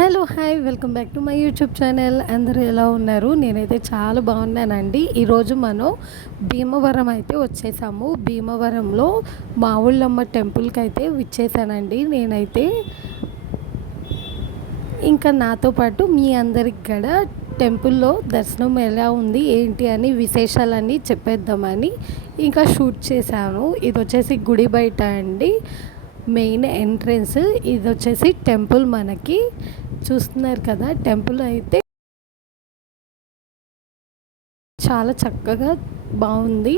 Hello hi welcome back to my YouTube channel. అందరూ ఎలా ఉన్నారు? నేనైతే చాలా బాగున్నానండి. ఈరోజు మనం భీమవరం అయితే వచ్చేసాము. భీమవరంలో మా ఊళ్ళమ్మ టెంపుల్కి అయితే విచ్చేసానండి నేనైతే. ఇంకా నాతో పాటు మీ అందరికి కూడా టెంపుల్లో దర్శనం ఎలా ఉంది ఏంటి అని విశేషాలన్నీ చెప్పేద్దామని ఇంకా షూట్ చేశాను. ఇది వచ్చేసి గుడి బయట అండి, మెయిన్ ఎంట్రన్స్. ఇది వచ్చేసి టెంపుల్ మనకి చూస్తున్నారు కదా. టెంపుల్ అయితే చాలా చక్కగా బాగుంది.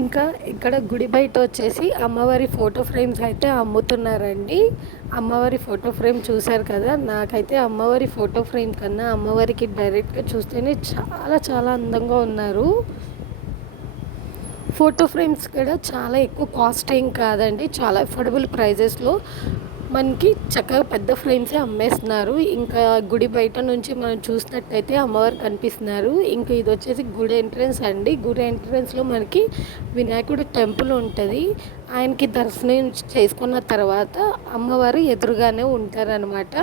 ఇంకా ఇక్కడ గుడి బయట వచ్చేసి అమ్మవారి ఫోటో ఫ్రేమ్స్ అయితే అమ్ముతున్నారండి. అమ్మవారి ఫోటో ఫ్రేమ్ చూశారు కదా. నాకైతే అమ్మవారి ఫోటో ఫ్రేమ్ కన్నా అమ్మవారికి డైరెక్ట్గా చూస్తేనే చాలా చాలా అందంగా ఉన్నారు. ఫోటో ఫ్రేమ్స్ కూడా చాలా ఎక్కువ కాస్ట్ ఏం కాదండి, చాలా అఫోర్డబుల్ ప్రైజెస్లో మనకి చక్కగా పెద్ద ఫ్రేమ్సే అమ్మేస్తున్నారు. ఇంకా గుడి బయట నుంచి మనం చూసినట్టయితే అమ్మవారు కనిపిస్తున్నారు. ఇంకా ఇది వచ్చేసి గుడి ఎంట్రన్స్ అండి. గుడి ఎంట్రన్స్లో మనకి వినాయకుడి టెంపుల్ ఉంటుంది. ఆయనకి దర్శనం చేసుకున్న తర్వాత అమ్మవారు ఎదురుగానే ఉంటారనమాట.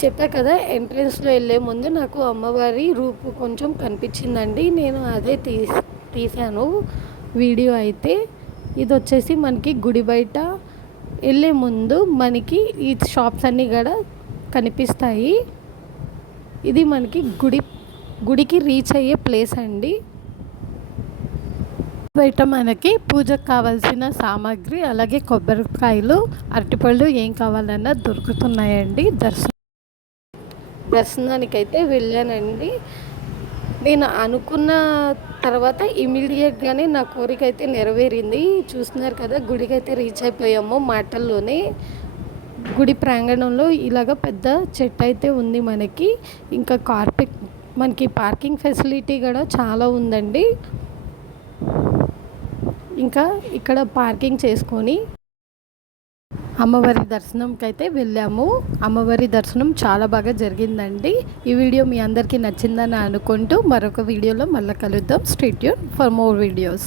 చెప్పా కదా, ఎంట్రన్స్లో వెళ్ళే ముందు నాకు అమ్మవారి రూపు కొంచెం కనిపించిందండి. నేను అదే తీసాను వీడియో అయితే. ఇది వచ్చేసి మనకి గుడి బయట వెళ్ళే ముందు మనకి ఈ షాప్స్ అన్నీ కూడా కనిపిస్తాయి. ఇది మనకి గుడికి రీచ్ అయ్యే ప్లేస్ అండి. బయట మనకి పూజకు కావాల్సిన సామాగ్రి, అలాగే కొబ్బరికాయలు, అరటిపళ్ళు ఏం కావాలన్నా దొరుకుతున్నాయండి. దర్శనానికైతే వెళ్ళానండి. నేను అనుకున్న తర్వాత ఇమీడియట్గానే నా కోరిక అయితే నెరవేరింది. చూస్తున్నారు కదా, గుడికి అయితే రీచ్ అయిపోయాము మాటల్లోనే. గుడి ప్రాంగణంలో ఇలాగ పెద్ద చెట్టు అయితే ఉంది మనకి. ఇంకా మనకి పార్కింగ్ ఫెసిలిటీ కూడా చాలా ఉందండి. ఇంకా ఇక్కడ పార్కింగ్ చేసుకొని అమ్మవారి దర్శనంకి అయితే వెళ్ళాము. అమ్మవారి దర్శనం చాలా బాగా జరిగిందండి. ఈ వీడియో మీ అందరికీ నచ్చిందని అనుకుంటూ మరొక వీడియోలో మళ్ళీ కలుద్దాం. Stay tune for more videos.